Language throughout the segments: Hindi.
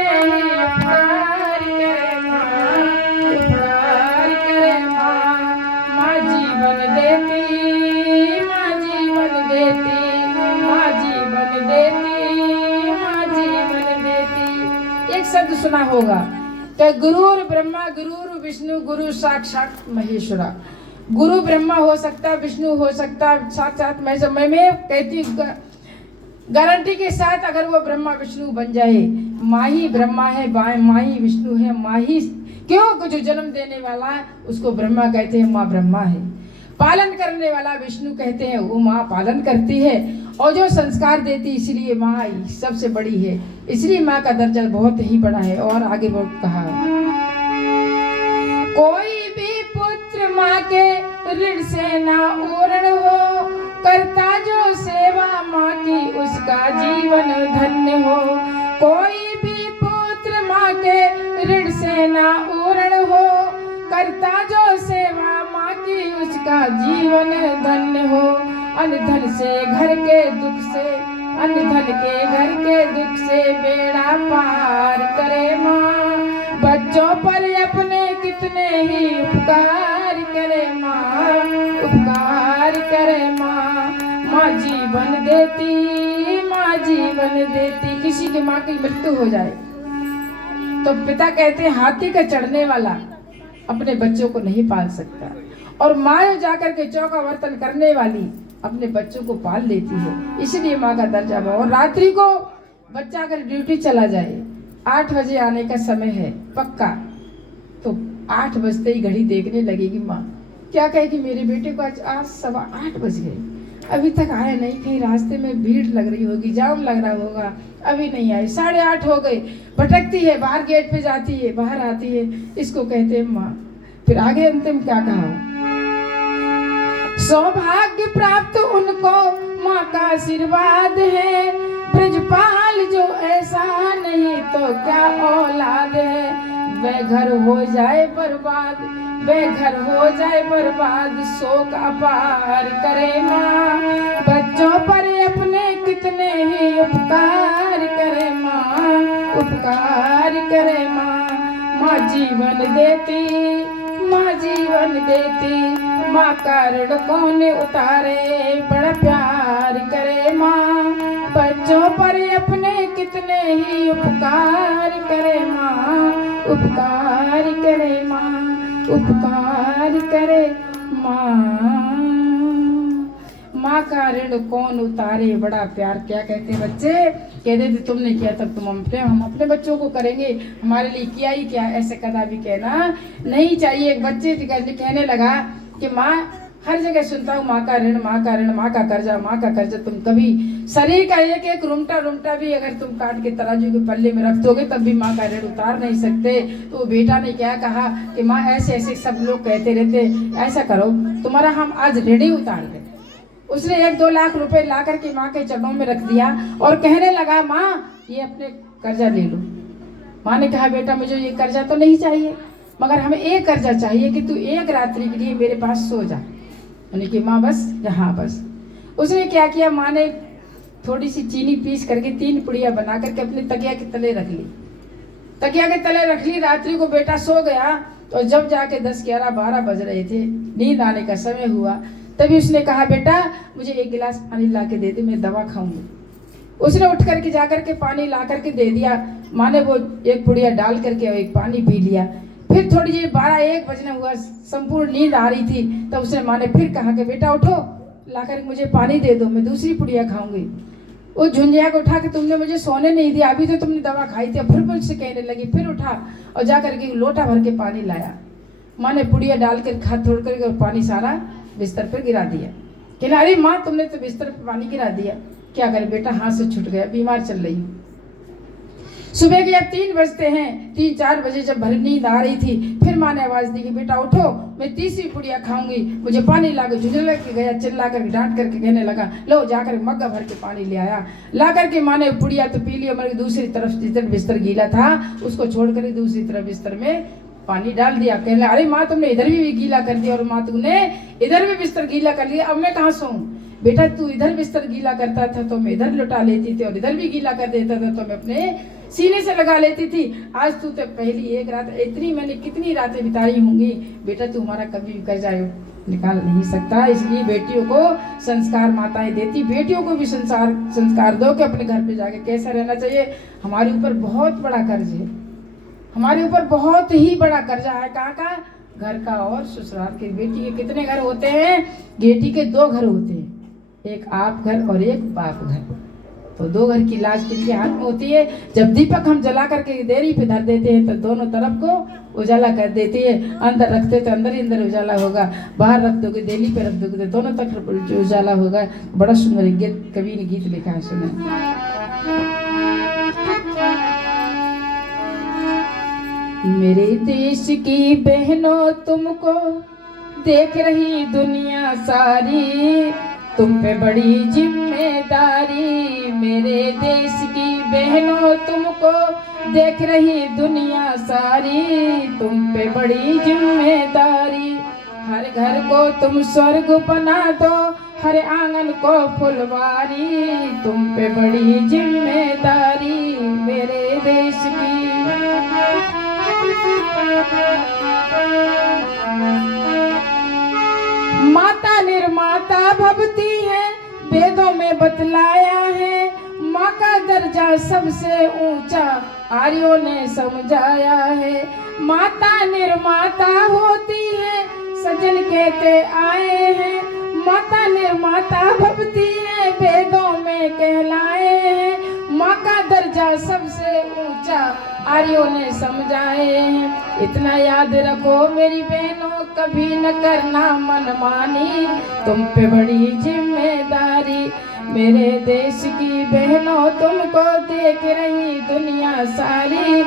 कितने ही उपकार करे माँ, उपकार करे माँ। माँ जीवन देती, माँ जीवन देती, माँ जीवन देती, माँ जीवन देती। एक शब्द सुना होगा कि गुरुर ब्रह्मा गुरुर विष्णु गुरु साक्षात महेश्वरा। गुरु ब्रह्मा हो सकता, विष्णु हो सकता, साक्षात महेश्वर। मैं कहती हूँ गारंटी के साथ, अगर वो ब्रह्मा विष्णु बन जाए, माँ ही ब्रह्मा है, माँ ही विष्णु है, माँ ही क्यों जो जन्म देने वाला है उसको ब्रह्मा कहते हैं, माँ ब्रह्मा है। पालन करने वाला विष्णु कहते हैं, वो माँ पालन करती है। और जो संस्कार देती, इसलिए माँ सबसे बड़ी है, इसलिए माँ का दर्जा बहुत ही बड़ा है। और आगे बहुत कहा, कोई भी पुत्र माँ के ऋण से ना ओरण हो, करता जो सेवा माँ की उसका जीवन धन्य हो। कोई भी पुत्र माँ के ऋण से ना ओरण हो, करता जो सेवा माँ की उसका जीवन धन्य हो। अन्न धन से घर के दुख से, अन्न धन के घर के दुख से बेड़ा पार करे माँ। बच्चों पर अपने कितने ही उपकार करे माँ, उपकार करे माँ। माँ जीवन देती, माँ जीवन देती। किसी की माँ की मृत्यु हो जाए तो पिता कहते हैं हाथी का चढ़ने वाला अपने बच्चों को नहीं पाल सकता, और माँ जाकर के चौका वर्तन करने वाली अपने बच्चों को पाल लेती है, इसलिए माँ का दर्जा है। और रात्रि को बच्चा अगर ड्यूटी चला जाए, 8 बजे आने का समय है पक्का, तो 8 बजते ही घड़ी देखने लगेगी माँ। क्या कहेगी, मेरे बेटे को आज 7:15 बज गए, अभी तक आया नहीं, कहीं रास्ते में भीड़ लग रही होगी, जाम लग रहा होगा, अभी नहीं आए। 8:30 हो गए, भटकती है, बाहर गेट पे जाती है, बाहर आती है, इसको कहते हैं माँ। फिर आगे अंतिम क्या कहा, सौभाग्य प्राप्त उनको माँ का आशीर्वाद है, ब्रजपाल जो ऐसा नहीं तो क्या औलाद है। वह घर हो जाए बर्बाद, वह घर हो जाए बर्बाद, शोक अपार करे माँ। बच्चों पर अपने कितने ही उपकार करे माँ, उपकार करे माँ। माँ जीवन देती, माँ जीवन देती, माँ का ऋण कौन उतारे, बड़ा प्यार करे माँ। बच्चों पर अपने कितने ही उपकार करे माँ, उपकार करे माँ, उपकार करे माँ। माँ का ऋण कौन उतारे, बड़ा प्यार। क्या कहते बच्चे, कहते थे तुमने किया तब हम अपने बच्चों को करेंगे, हमारे लिए किया ही क्या, ऐसे कदा भी कहना नहीं चाहिए। एक बच्चे कहने लगा कि माँ हर जगह सुनता हूँ माँ का ऋण, माँ का ऋण, माँ का कर्जा, माँ का कर्जा। तुम कभी शरीर का एक एक रुमटा भी अगर तुम काट के तराजू के पल्ले में रख दोगे तब भी माँ का ऋण उतार नहीं सकते। तो बेटा ने क्या कहा कि माँ ऐसे ऐसे सब लोग कहते रहते, ऐसा करो तुम्हारा हम आज ऋण ही उतार दें। उसने 1-2 लाख रुपए ला करके माँ के चरणों में रख दिया और कहने लगा माँ ये अपने कर्जा ले लो। माँ ने कहा बेटा मुझे ये कर्जा तो नहीं चाहिए, मगर हमें एक कर्जा चाहिए कि तू एक रात्रि के लिए मेरे पास सो जा। मैंने कि माँ बस यहाँ बस। उसने क्या किया, माँ ने थोड़ी सी चीनी पीस करके 3 पुड़िया बना करके अपने तकिया के तले रख ली, तकिया के तले रख ली। रात्रि को बेटा सो गया तो जब जाके 10, 11, 12 बज रहे थे, नींद आने का समय हुआ, तभी उसने कहा बेटा मुझे 1 गिलास पानी ला के दे दे, मैं दवा खाऊंगी। उसने उठ करके जा करके पानी ला करके दे दिया। माँ ने वो 1 पुड़िया डाल करके और 1 पानी पी लिया। फिर थोड़ी देर 12-1 बजने हुआ, संपूर्ण नींद आ रही थी, तब उसने माँ ने फिर कहा कि बेटा उठो, ला कर मुझे पानी दे दो, मैं दूसरी पुड़िया खाऊंगी। वो झुंझिया को उठा के तुमने मुझे सोने नहीं दिया, अभी तो तुमने दवा खाई थी। फिर मुझसे कहने लगी, फिर उठा और जा करके लोटा भर के पानी लाया। माँ ने पुड़िया डाल कर खा छोड़ करके और पानी सारा बिस्तर पर गिरा दिया। कहना अरे माँ तुमने तो बिस्तर पर पानी गिरा दिया, क्या करे बेटा, हाथ से छूट गया, बीमार चल रही हूँ। सुबह के जब 3 बजते हैं, 3-4 बजे जब भर नींद आ रही थी, फिर माँ ने आवाज दी कि बेटा उठो, मैं तीसरी पुड़िया खाऊंगी, मुझे पानी ला के। झुंझुला के गया, चिल्ला कर डांट करके कहने लगा लो जाकर मग्गा भर के पानी ले आया। ला करके माँ ने पुड़िया तो पी लिया, मगर दूसरी तरफ जिधर बिस्तर गीला था उसको छोड़ कर दूसरी तरफ बिस्तर में पानी डाल दिया। कहने अरे माँ तुमने इधर भी गीला कर दिया और माँ तुमने इधर भी बिस्तर गीला कर लिया, अब मैं कहाँ सोऊं। बेटा तू इधर बिस्तर गीला करता था तो मैं इधर लुटा लेती थी, और इधर भी गीला कर देता था तो मैं अपने सीने से लगा लेती थी। आज तू तो पहली एक रात, इतनी मैंने कितनी रातें बिताई होंगी, बेटा तू हमारा कभी भी कर्जा निकाल नहीं सकता। इसलिए बेटियों को संस्कार माताएं देती, बेटियों को भी संस्कार दो कि अपने घर पे जाके कैसा रहना चाहिए। हमारे ऊपर बहुत बड़ा कर्ज है, हमारे ऊपर बहुत ही बड़ा कर्जा है। कहाँ का? घर का और ससुराल के। बेटी के कितने घर होते हैं? बेटी के 2 घर होते हैं, एक आप घर और एक बाप घर। तो 2 घर की लाज किनके हाथ में होती है? जब दीपक हम जला करके देरी पे धर देते हैं तो दोनों तरफ को उजाला कर देती है। अंदर रखते तो अंदर ही अंदर उजाला होगा, बाहर रख दोगे देली पे रख दोगे तो दोनों तरफ उजाला होगा। बड़ा सुंदर गीत कवि ने गीत लिखा है, सुने। मेरे देश की बहनों तुमको देख रही दुनिया सारी, तुम पे बड़ी जिम्मेदारी। मेरे देश की बहनों तुमको देख रही दुनिया सारी, तुम पे बड़ी जिम्मेदारी। हर घर को तुम स्वर्ग बना दो, हर आंगन को फुलवारी, तुम पे बड़ी जिम्मेदारी मेरे देश की। माता निर्माता भवती है, वेदों में बतलाया है। माँ का दर्जा सबसे ऊंचा आर्यों ने समझाया है। माता निर्माता होती है, सजन कहते आए हैं। माता निर्माता भवती है, वेदों में कहलाए हैं। माँ का दर्जा सबसे ऊंचा आर्यों ने समझाए हैं। इतना याद रखो मेरी बहनों, कभी न करना मनमानी, तुम पे बड़ी जिम्मेदारी। मेरे देश की बहनों तुमको देख रही दुनिया सारी,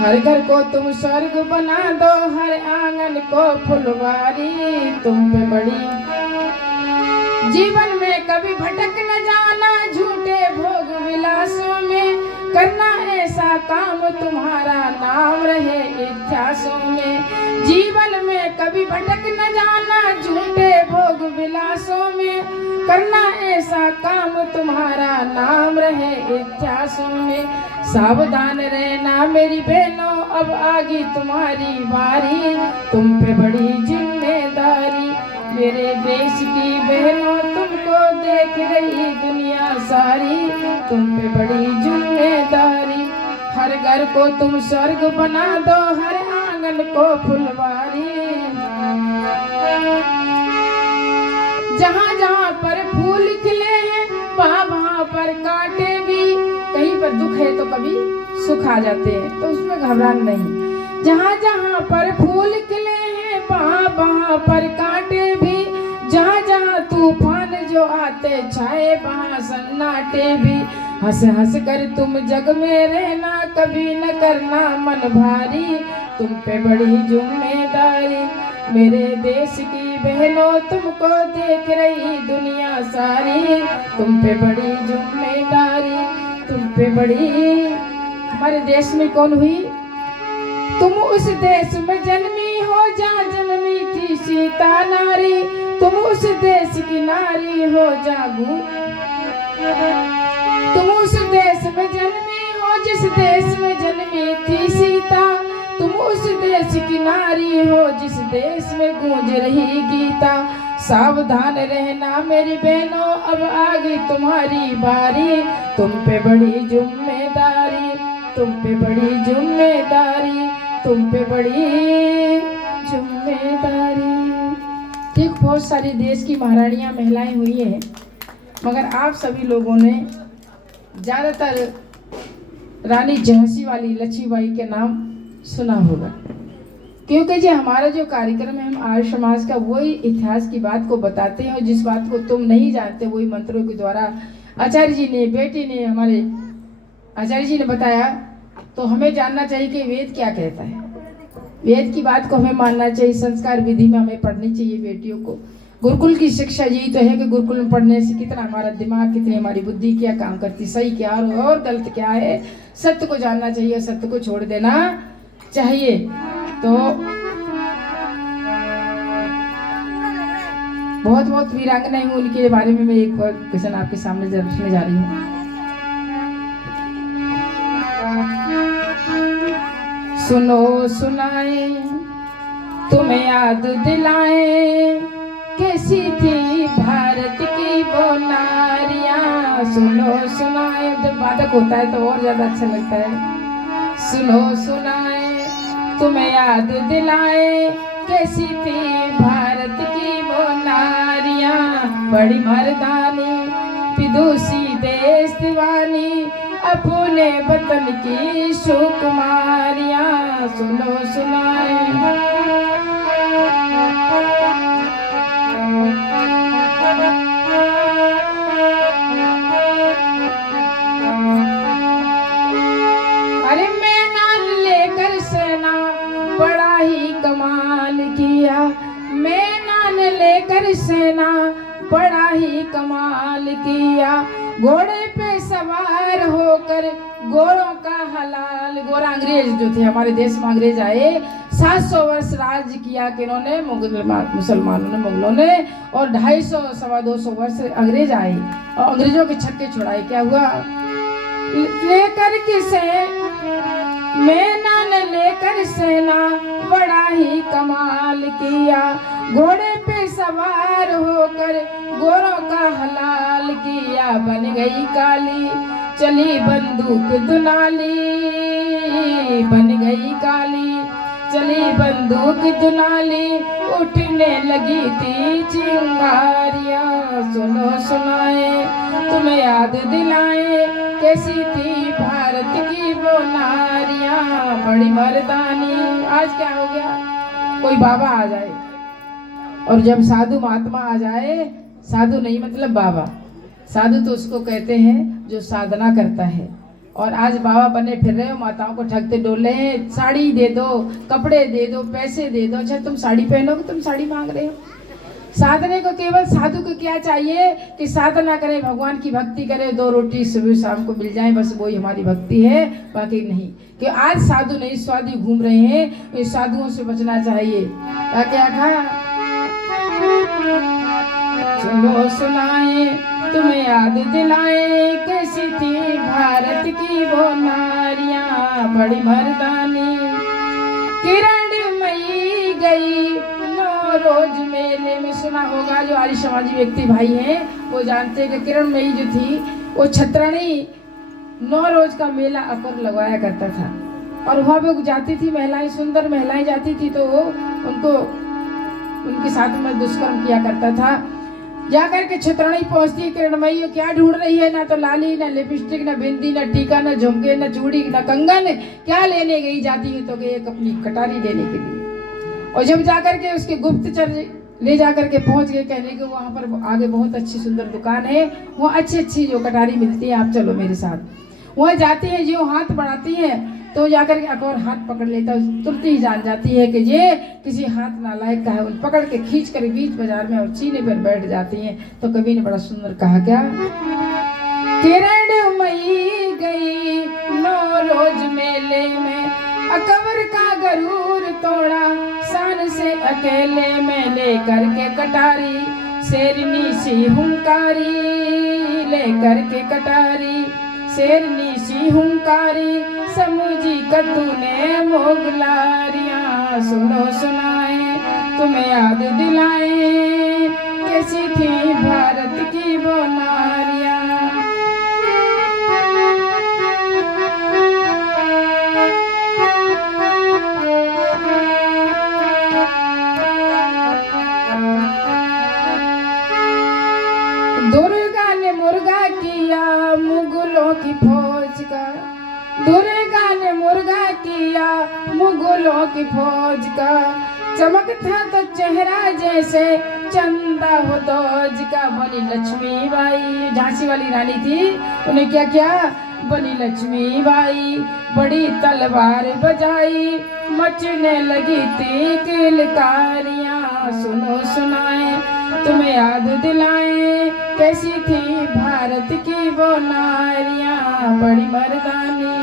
हर घर को तुम स्वर्ग बना दो, हर आंगन को फुलवारी, तुम पे बड़ी। जीवन में कभी भटक न जाना झूठे भोग विलासों में, करना ऐसा काम तुम्हारा नाम रहे इतिहासों में। जीवन में कभी भटक न जाना झूठे भोग विलासों में, करना ऐसा काम तुम्हारा नाम रहे इतिहासों में। सावधान रहना मेरी बहनों, अब आगी तुम्हारी बारी, तुम पे बड़ी जिम्मेदारी। मेरे देश की बहनों तुमको देख रही दुनिया सारी, तुम पे बड़ी जिम्मेदारी। हर घर को तुम स्वर्ग बना दो, हर आंगन को फुलवारी। जहाँ जहाँ पर फूल खिले हैं, वहाँ वहाँ पर कांटे भी। कहीं पर दुख है तो कभी सुख आ जाते हैं, तो उसमें घबराना नहीं। जहाँ जहाँ पर फूल खिले हैं, वहाँ वहाँ पर कांटे भी। जहाँ जहाँ तूफान जो आते छाए, वहाँ सन्नाटे भी। हंस हंस कर तुम जग में रहना, कभी न करना मन भारी, तुम पे बड़ी जिम्मेदारी। मेरे देश की बहनों तुमको देख रही दुनिया सारी, तुम पे बड़ी जिम्मेदारी, तुम पे बड़ी। हमारे देश में कौन हुई? तुम उस देश में जन्मी हो जहाँ जन्मी थी सीता नारी, तुम उस देश की नारी हो जागू। तुम उस देश में जन्मी हो जिस देश में जन्मी थी सीता, तुम उस देश की नारी हो जिस देश में गूंज रही गीता। सावधान रहना मेरी बहनों, अब आगे तुम्हारी बारी, तुम पे बड़ी जिम्मेदारी, तुम पे बड़ी जिम्मेदारी, तुम पे बड़ी जिम्मेदारी। ठीक, बहुत सारी देश की महारानियां महिलाएं हुई हैं, मगर आप सभी लोगों ने ज़्यादातर रानी झांसी वाली लक्ष्मीबाई के नाम सुना होगा, क्योंकि जो हमारा जो कार्यक्रम है, हम आर्य समाज का वही इतिहास की बात को बताते हैं, और जिस बात को तुम नहीं जानते वही मंत्रों के द्वारा आचार्य जी ने, बेटी ने, हमारे आचार्य जी ने बताया। तो हमें जानना चाहिए कि वेद क्या कहता है, वेद की बात को हमें मानना चाहिए। संस्कार विधि में हमें पढ़नी चाहिए बेटियों को। गुरुकुल की शिक्षा यही तो है कि गुरुकुल में पढ़ने से कितना हमारा दिमाग, कितनी हमारी बुद्धि क्या काम करती, सही क्या और गलत क्या है, सत्य को जानना चाहिए और सत्य को छोड़ देना चाहिए। तो बहुत बहुत वीरांगनाएं हुई, उनके बारे में मैं एक क्वेश्चन आपके सामने रखने जा रही हूँ। सुनो सुनाए तुम्हें याद दिलाए कैसी थी भारत की वो नारियां। सुनो सुनाए, जब वादक होता है तो और ज्यादा अच्छा लगता है। सुनो सुनाए तुम्हें याद दिलाए कैसी थी भारत की वो नारियां। बड़ी मर्दानी विदुषी देश दीवानी अपने वतन की सुकुमारियां। सुनो सुनाए अरे मैदान लेकर सेना बड़ा ही कमाल किया। मैदान लेकर सेना बड़ा ही कमाल किया। घोड़े पे सवार होकर गोरों का हलाल। गोरा अंग्रेज जो थे, हमारे देश में अंग्रेज आए, 700 वर्ष राज किया किन्होंने, मुसलमानों ने, मुगलों ने, और 250 सवा 200 वर्ष अंग्रेज आए और अंग्रेजों के छक्के छुड़ाए। क्या हुआ? लेकर किसे मैदान लेकर सेना बड़ा ही कमाल किया। घोड़े पे सवार होकर गोरों का हलाल किया। बन गई काली चली बंदूक दुनाली। बन गई काली चली बंदूक दुनाली उठने लगी थी चिंगारियां। सुनो सुनाए तुम्हें याद दिलाए कैसी थी भारत की वो नारियां। बड़ी मर्दानी। आज क्या हो गया, कोई बाबा आ जाए और जब साधु महात्मा आ जाए, साधु नहीं मतलब बाबा, साधु तो उसको कहते हैं जो साधना करता है। और आज बाबा बने फिर रहे हो, माताओं को ठगते डोले हैं, साड़ी दे दो, कपड़े दे दो, पैसे दे दो। अच्छा तुम साड़ी पहनोगे, तुम साड़ी मांग रहे हो। साधने को केवल साधु को क्या चाहिए कि साधना करे, भगवान की भक्ति करे, 2 रोटी सुबह शाम को मिल जाए, बस वही हमारी भक्ति है, बाकी नहीं। कि आज साधु नहीं स्वाधु घूम रहे हैं, इस साधुओं से बचना चाहिए। क्या कहा? सुनो सुनाए तुम्हें याद दिलाए कैसी थी भारत की वो नारियां। बड़ी मर्दानी किरणमयी गई 9 रोज मेले में। सुना होगा, जो आर्य समाजी व्यक्ति भाई हैं वो जानते हैं कि किरणमयी जो थी वो छत्राणी 9 रोज का मेला अकर लगवाया करता था। और वहाँ पे जाती थी महिलाएं, सुंदर महिलाएं जाती थी तो उनको उनके साथ में दुष्कर्म किया करता था। जाकर के छत्राणी पहुंचती है, किरणमयी क्या ढूंढ रही है? ना तो लाली, ना लिपस्टिक, ना बिंदी, ना टीका, ना झुमके, ना चूड़ी, ना कंगन, क्या लेने गई? जाती है तो गई एक अपनी कटारी लेने के लिए। और जब जाकर के उसके गुप्तचर ले जाकर के पहुंच गए, कहने के वहाँ पर आगे बहुत अच्छी सुंदर दुकान है, वहाँ अच्छी अच्छी जो कटारी मिलती है, आप चलो मेरे साथ। वहाँ जाती है, जो हाथ बढ़ाती है तो जाकर के एक और हाथ पकड़ लेता है, तुरंत ही जान जाती है कि ये किसी हाथ नालायक का है। उन पकड़ के खींच कर बीच बाजार में और सीने पर बैठ जाती हैं। तो कवि ने बड़ा सुंदर कहा, क्या? किरणमयी गई 9 रोज मेले में, अकबर का गरूर तोड़ा शान से अकेले में। लेकर के कटारी शेरनी सी हुंकारी, लेकर के कटारी शेरनी सी हुंकारी, समझी कद्दू ने मोगलारियां। सुनो सुनाए तुम्हें याद दिलाए कैसी थी भारत की वो नारियां। दुर्गा ने मुर्गा किया मुगलों की फौज का। दुर्गा ने मुर्गा किया मुगलों की फौज का। चमकता तो चेहरा जैसे चंदा हो दौज का। बनी लक्ष्मी बाई, झांसी वाली रानी थी, उन्हें क्या किया? बनी लक्ष्मी बाई बड़ी तलवार बजाई, मचने लगी थी किलकारियां। सुनो सुनाए तुम्हें याद दिलाए कैसी थी भारत की वो नारियां। बड़ी मर्दानी।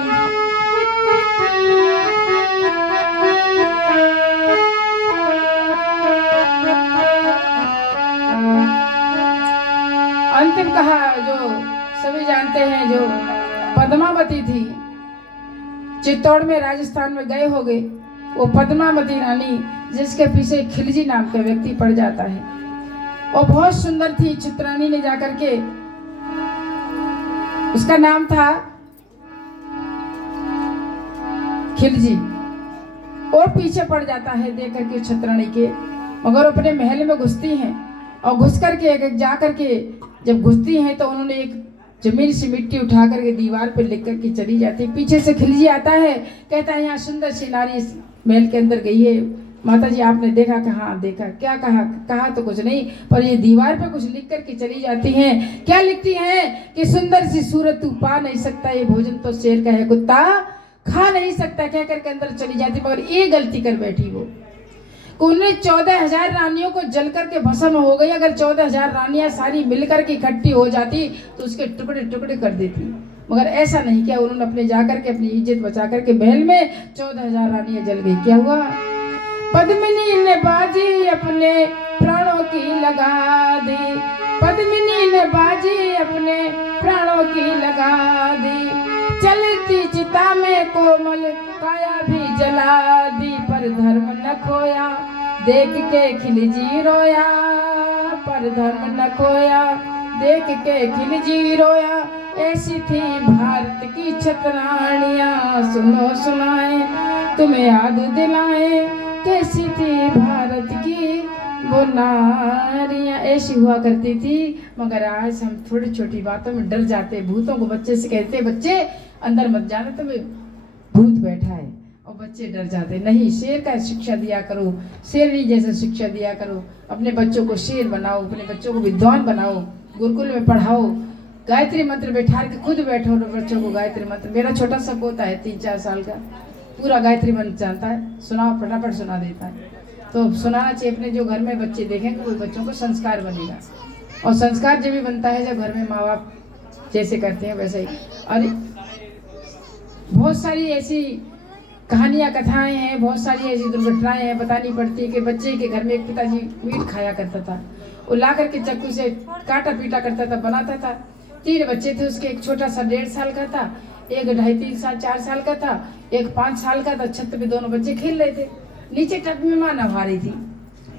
अंतिम कहा जो सभी जानते हैं, जो पद्मावती थी, चित्तौड़ में राजस्थान में गए होगे, वो पद्मावती रानी जिसके पीछे खिलजी नाम का व्यक्ति पड़ जाता है, और बहुत सुंदर थी चित्रानी ने जाकर के, उसका नाम था खिलजी, और पीछे पड़ जाता है देख करके छत्राणी के, मगर अपने महल में घुसती हैं और घुस करके जा करके जब घुसती हैं तो उन्होंने एक जमीन से मिट्टी उठा करके दीवार पर लिख करके चली जाती है। पीछे से खिलजी आता है, कहता है यहाँ सुंदर सी नारी इस महल के अंदर गई है, माता जी आपने देखा? कहा देखा। क्या कहा? कहा तो कुछ नहीं, पर ये दीवार पे कुछ लिख करके चली जाती हैं। क्या लिखती हैं कि सुंदर सी सूरत तू पा नहीं सकता, ये भोजन तो शेर का है कुत्ता खा नहीं सकता, कह करके अंदर चली जाती। मगर ये गलती कर बैठी वो, उन्हें 14,000 रानियों को जल करके भस्म हो गई। अगर 14,000 रानियां सारी मिलकर के इकट्ठी हो जाती तो उसके टुकड़े टुकड़े कर देती, मगर ऐसा नहीं किया। उन्होंने अपने जाकर के अपनी इज्जत बचा करके महल में 14,000 रानियां जल गई। क्या हुआ? पद्मिनी ने बाजी अपने प्राणों की लगा दी, पद्मिनी ने बाजी अपने प्राणों की लगा दी, चलती चिता में कोमल काया भी जला दी, पर धर्म न खोया देख के खिलजी रोया, पर धर्म न खोया देख के खिलजी रोया। ऐसी थी भारत की छतरानियां, सुनो सुनाए तुम्हें याद दिलाए, कैसी थी भारत की वो नारियां। ऐसी हुआ करती थी। मगर आज हम थोड़ी छोटी बातों में डर जाते। भूतों को बच्चे से कहते बच्चे अंदर मत जाना, तुम्हें भूत बैठा है, और बच्चे डर जाते। नहीं, शेर का शिक्षा दिया करो, शेरनी जैसे शिक्षा दिया करो। अपने बच्चों को शेर बनाओ, अपने बच्चों को विद्वान बनाओ, गुरुकुल में पढ़ाओ, गायत्री मंत्र बैठा के खुद बैठो बच्चों को गायत्री मंत्र। मेरा छोटा सा पोता है 3-4 साल का, पूरा गायत्री मंत्र जानता है, सुनाओ फटाफट सुना देता है। तो सुनाना चाहिए। अपने जो घर में बच्चे देखेंगे वो बच्चों को संस्कार बनेगा, और संस्कार जब भी बनता है जब घर में माँ बाप जैसे करते हैं वैसे ही। और बहुत सारी ऐसी कहानियाँ कथाएं हैं, बहुत सारी ऐसी दुर्घटनाएं हैं बतानी पड़ती है कि बच्चे के घर में एक पिताजी मीट खाया करता था, वो ला करके चाकू से काटा पीटा करता था, बनाता था। 3 बच्चे थे उसके, एक छोटा सा 1.5 साल का था, एक 2.5-3 साल 4 साल का था, एक 5 साल का था। छत पे दोनों बच्चे खेल रहे थे, नीचे टब में माँ नहा रही थी।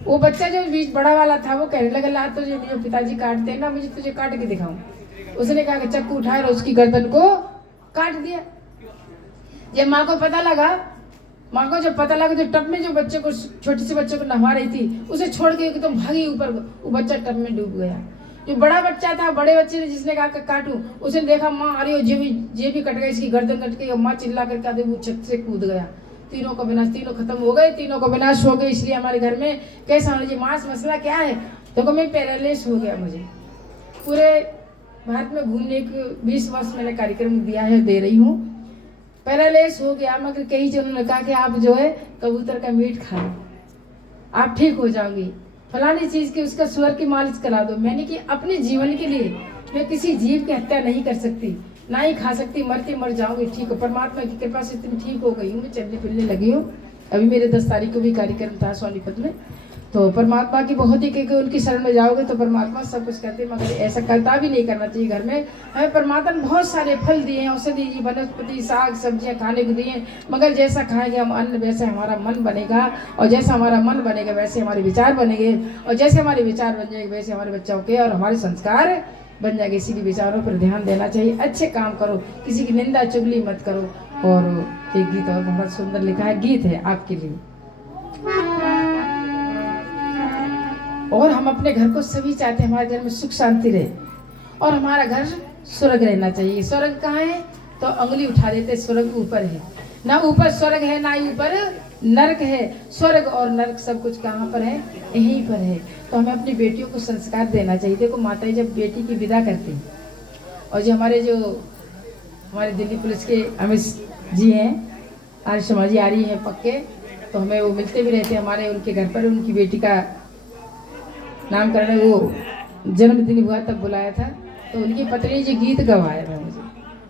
वो बच्चा जो बीच बड़ा वाला था वो कहने लगा ला तुझे मुझे पिताजी काटते हैं ना, मुझे तुझे काट के दिखाऊं। उसने कहा कि चक्कू उठाया और उसकी गर्दन को काट दिया। जब माँ को पता लगा, माँ को जब पता लगा तो टब में जो बच्चे को छोटे से बच्चे को नहवा रही थी उसे छोड़ के एकदम भागी ऊपर, वो बच्चा टब में डूब गया। जो बड़ा बच्चा था, बड़े बच्चे ने जिसने कहा काटू, उसने देखा माँ आ रही हो, जे भी कट गई, इसकी गर्दन कट गई। माँ चिल्ला करके आधे वो छत से कूद गया। तीनों का विनाश, तीनों खत्म हो गए, तीनों का विनाश हो गए। इसलिए हमारे घर में कैसा होना चाहिए? मांस मसला क्या है? तो मैं पैरालिस हो गया, मुझे पूरे भारत में घूमने के 20 वर्ष मैंने कार्यक्रम दिया है, दे रही हूँ। पैरालिस हो गया, मगर कई जनों ने कहा कि आप जो है कबूतर का मीट खा लो, आप ठीक हो जाओगी, फलानी चीज की उसका सुअर की मालिश करा दो। मैंने कि अपने जीवन के लिए मैं किसी जीव की हत्या नहीं कर सकती, ना ही खा सकती, मरती मर जाऊंगी, ठीक हो। परमात्मा की कृपा से इतनी ठीक हो गई हूँ, मैं चलने फिरने लगी हूँ। अभी मेरे 10 तारीख को भी कार्यक्रम था सोनीपत में, तो परमात्मा की बहुत ही क्योंकि उनकी शरण में जाओगे तो परमात्मा सब कुछ करते हैं। मगर ऐसा करता भी नहीं करना चाहिए। घर में हमें परमात्मा ने बहुत सारे फल दिए हैं, औषधि वनस्पति साग सब्जियां खाने को दिए हैं, मगर जैसा खाएंगे हम अन्न वैसे हमारा मन बनेगा, और जैसा हमारा मन बनेगा वैसे हमारे विचार बनेंगे, और जैसे हमारे विचार बन जाएंगे वैसे हमारे बच्चों के और हमारे संस्कार बन जाएंगे। इसी के विचारों पर ध्यान देना चाहिए। अच्छे काम करो, किसी की निंदा चुगली मत करो। और एक गीत और बहुत सुंदर लिखा है, गीत है आपके लिए। और हम अपने घर को सभी चाहते हैं, हमारे घर में सुख शांति रहे और हमारा घर स्वर्ग रहना चाहिए। स्वर्ग कहाँ है? तो अंगुली उठा देते, स्वर्ग ऊपर है ना, ऊपर स्वर्ग है ना ही ऊपर नरक है। स्वर्ग और नरक सब कुछ कहाँ पर है? यहीं पर है। तो हमें अपनी बेटियों को संस्कार देना चाहिए। देखो माताएं जब बेटी की विदा करती हैं, और जो हमारे दिल्ली पुलिस के अमित जी हैं, आर्य समाजी आ रही हैं पक्के, तो हमें वो मिलते भी रहते हैं। हमारे उनके घर पर उनकी बेटी का नामकरण, वो जन्मदिन हुआ तब बुलाया था, तो उनकी पत्नी जी गीत गवाया था मुझे,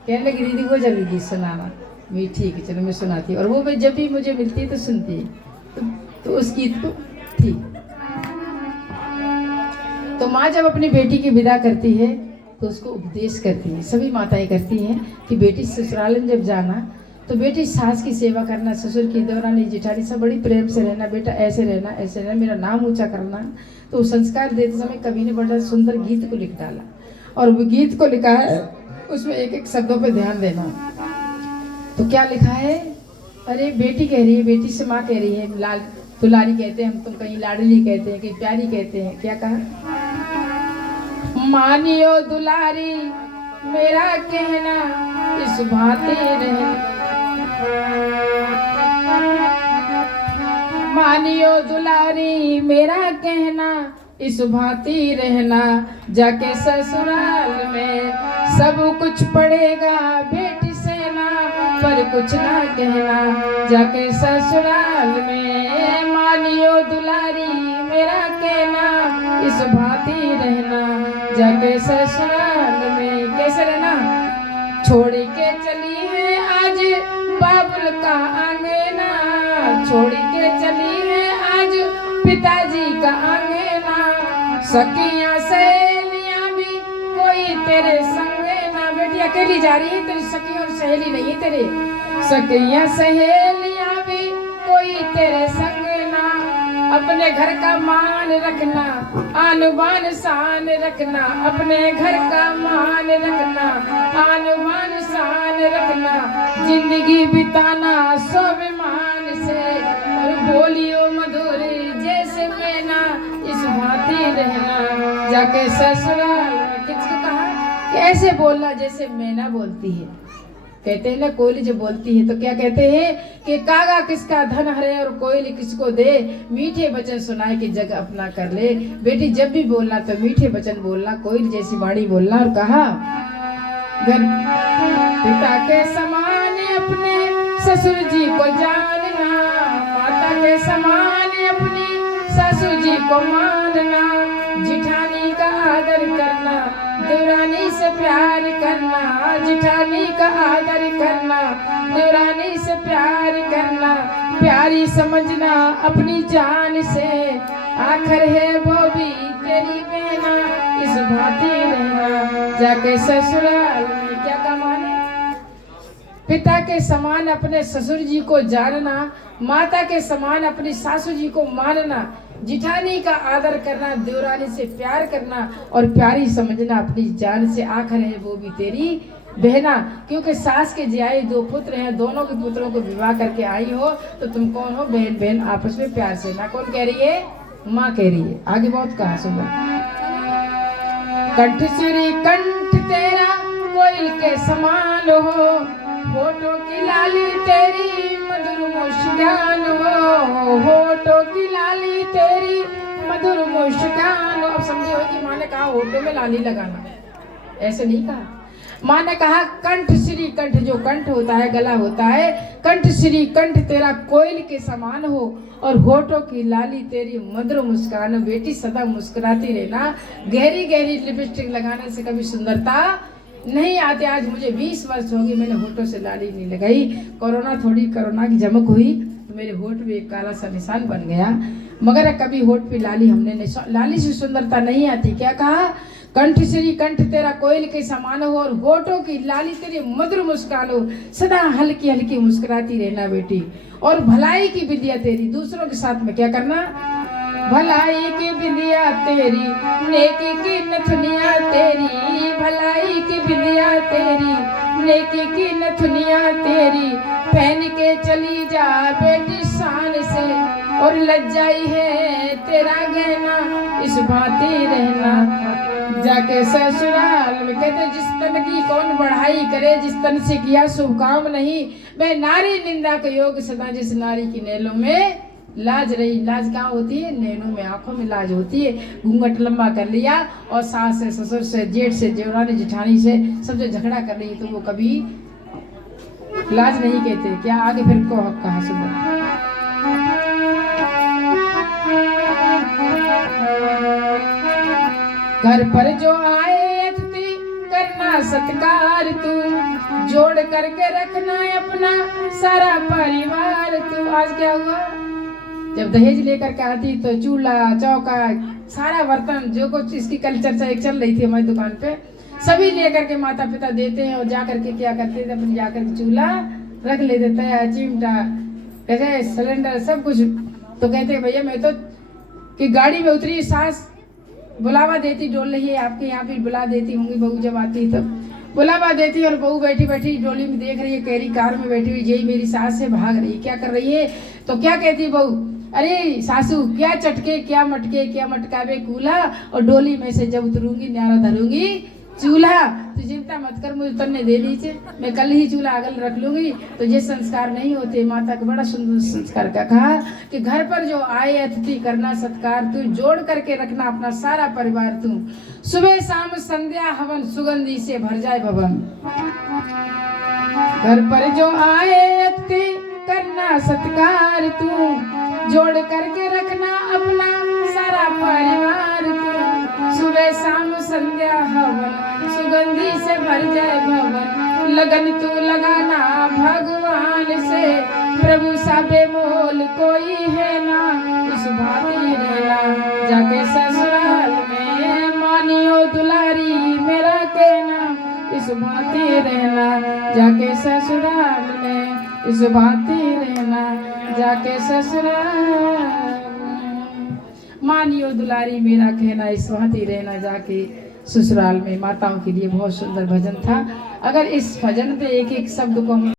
कहने लगी दीदी वो जल्दी गीत सुनाना। मैं ठीक है चलो मैं सुनाती, और वो जब भी मुझे मिलती है तो सुनती है, तो उस गीत को थी। तो माँ जब अपनी बेटी की विदा करती है तो उसको उपदेश करती है, सभी माताएं करती हैं कि बेटी ससुराल में जब जाना तो बेटी सास की सेवा करना, ससुर की, देवरानी, जेठानी सब बड़ी प्रेम से रहना, बेटा ऐसे रहना, ऐसे रहना, मेरा नाम ऊंचा करना। तो संस्कार देते समय कवि ने बड़ा सुंदर गीत को लिख डाला, और वो गीत को लिखा है, उसमें एक एक शब्दों पे ध्यान देना। तो क्या लिखा है? अरे बेटी कह रही है, बेटी से माँ कह रही है, लाल दुलारी कहते हैं हम, तुम कहीं लाडली कहते हैं, कहीं प्यारी कहते हैं। क्या कहा? मानियो दुलारी मेरा कहना इस भांति रहे, मानियो दुलारी मेरा कहना इस भांति रहना, जाके ससुराल में सब कुछ पड़ेगा बेटी से ना, पर कुछ ना कहना जाके ससुराल में। मानियो दुलारी मेरा कहना इस भांति रहना, जाके ससुराल में कैसे रहना? छोड़ के चली है आज बाबुल का अंगना, छोड़ के चली है आज पिताजी का अंगना, सखियां सहेलियां भी कोई तेरे संग ना। बेटी अकेली जा रही है, तेरी सखी और सहेली नहीं है तेरे, सखियां सहेलियां भी कोई तेरे संग ना। अपने घर का मान रखना, आन बान शान रखना, अपने घर का मान रखना, आन बान शान रखना, जिंदगी बिताना स्वाभिमान से, और बोलियो मधुर जैसे मैना इस भांति रहना, जाके ससुराल में। किसको कहा कि ऐसे बोलना जैसे मैना बोलती है? कहते हैं ना कोयली जब बोलती है तो क्या कहते हैं कि कागा किसका धन हरे और कोयली किसको दे, मीठे वचन सुनाए कि जग अपना कर ले। बेटी जब भी बोलना तो मीठे वचन बोलना, कोयली जैसी वाणी बोलना। और कहा घर पिता के समान अपने ससुर जी को जानना, माता के समान अपनी ससुर जी को मानना, जिठानी का आदर करना, देवरानी से प्यार करना, जिठानी का आदर करना, देवरानी से प्यार करना, प्यारी समझना अपनी जान से, आखिर है वो भी तेरी बहना इस भांति रहना, जाके ससुराल में। क्या कमाने? पिता के समान अपने ससुर जी को जानना, माता के समान अपनी सासू जी को मानना, जिठानी का आदर करना, देवरानी से प्यार करना, और प्यारी समझना अपनी जान से, आखिर है वो भी तेरी बहना। क्योंकि सास के जियाए दो पुत्र हैं, दोनों के पुत्रों को विवाह करके आई हो तो तुम कौन हो? बहन बहन आपस में प्यार से ना। कौन कह रही है? माँ कह रही है। आगे बहुत कहा सुनो, कंठ श्री कंठ तेरा कोयल के समान हो, होठों की लाली तेरी मधुर मुस्कान हो, होठों की लाली तेरी मधुर मुस्कान हो। अब समझे हो कि माँ ने कहा होठों में लाली लगाना, ऐसे नहीं कहा। माँ ने कहा कंठ श्री कंठ, जो कंठ होता है गला होता है, कंठ श्री कंठ तेरा कोयल के समान हो, और होठों की लाली तेरी मधुर मुस्कान हो। बेटी सदा मुस्कुराती रहना, गहरी गहरी लिपस्टिक लगाने से कभी सुंदरता नहीं आती। आज मुझे 20 वर्ष हो गए, मैंने होठों से लाली नहीं लगाई। कोरोना की चमक हुई तो मेरे होठ में एक काला सा निशान बन गया, मगर कभी होठ पे लाली हमने नहीं, लाली से सुंदरता नहीं आती। क्या कहा? कंठ श्री कंठ तेरा कोयल के समान हो, और होठों की लाली तेरी मधुर मुस्कान हो, सदा हल्की हल्की मुस्कुराती रहना बेटी। और भलाई की विद्या तेरी, दूसरों के साथ में क्या करना? भलाई की विद्या तेरी, नेकी की नथुनिया तेरी, भलाई की विद्या तेरी, नेकी की नथुनिया तेरी, पहन के चली जा बेटी शान से, और लज्जाई है तेरा गहना इस भांति रहना, जाके ससुराल में। कहते जिस तन की कौन बढ़ाई करे, जिस तन से किया शुभ काम नहीं, मैं नारी निंदा के योग सदा, जिस नारी की नैनों में लाज रही। लाज कहाँ होती है? नैनों में, आंखों में लाज होती है। घूंघट लंबा कर लिया और सास से, ससुर से, जेठ से, देवरानी जेठानी से सबसे झगड़ा कर रही, तो वो कभी लाज नहीं कहते। क्या आगे फिर को हक कहा सुनो, घर पर जो आए अतिथि करना सत्कार तू, जोड़ करके रखना अपना सारा परिवार तू। आज क्या हुआ? जब दहेज लेकर के आती तो चूल्हा चौका सारा बर्तन जो कुछ, इसकी कल चर्चा एक चल रही थी हमारी दुकान पे, सभी लेकर के माता पिता देते हैं, और जा करके क्या करते थे? अपन जा करके चूल्हा रख लेते थे, चिमटा, कहते सिलेंडर सब कुछ। तो कहते भैया मैं तो कि गाड़ी में उतरी, सास बुलावा देती, डोल रही है आपके यहाँ भी बुला देती होंगी बहू जब आती तब बुलावा देती, और बहू बैठी बैठी डोली में देख रही है, कह रही कार में बैठी हुई यही मेरी सास से भाग रही, क्या कर रही है? तो क्या कहती बहू, अरे सासू क्या चटके क्या मटके क्या मटकावे कूल्हा, और डोली में से जब उतरूंगी न्यारा धरूंगी चूल्हा। तो चिंता मत कर, मुझे उतरने दे दीजिए, मैं कल ही चूल्हा अगल रख लूंगी। तो ये संस्कार नहीं होते। माता का बड़ा सुंदर संस्कार का कहा कि घर पर जो आए अतिथि करना सत्कार, तू जोड़ करके रखना अपना सारा परिवार, तू सुबह शाम संध्या हवन सुगंधी से भर जाए भवन। घर पर जो आए अतिथि करना सत्कार, तू जोड़ करके रखना अपना सारा परिवार, तू सुबह शाम संध्या हवन सुगंधी से भर जाए भवन। लगन तू लगाना भगवान से, प्रभु सा बेमोल कोई है ना, इस भांति रहना जाके ससुराल में, मानियो दुलारी मेरा कहना, इस भांति रहना जाके ससुराल में, इस भांति रहना जाके ससुराल। मानियो दुलारी मेरा कहना, इस भांति रहना जाके ससुराल में। माताओं के लिए बहुत सुंदर भजन था। अगर इस भजन पे एक एक शब्द को हम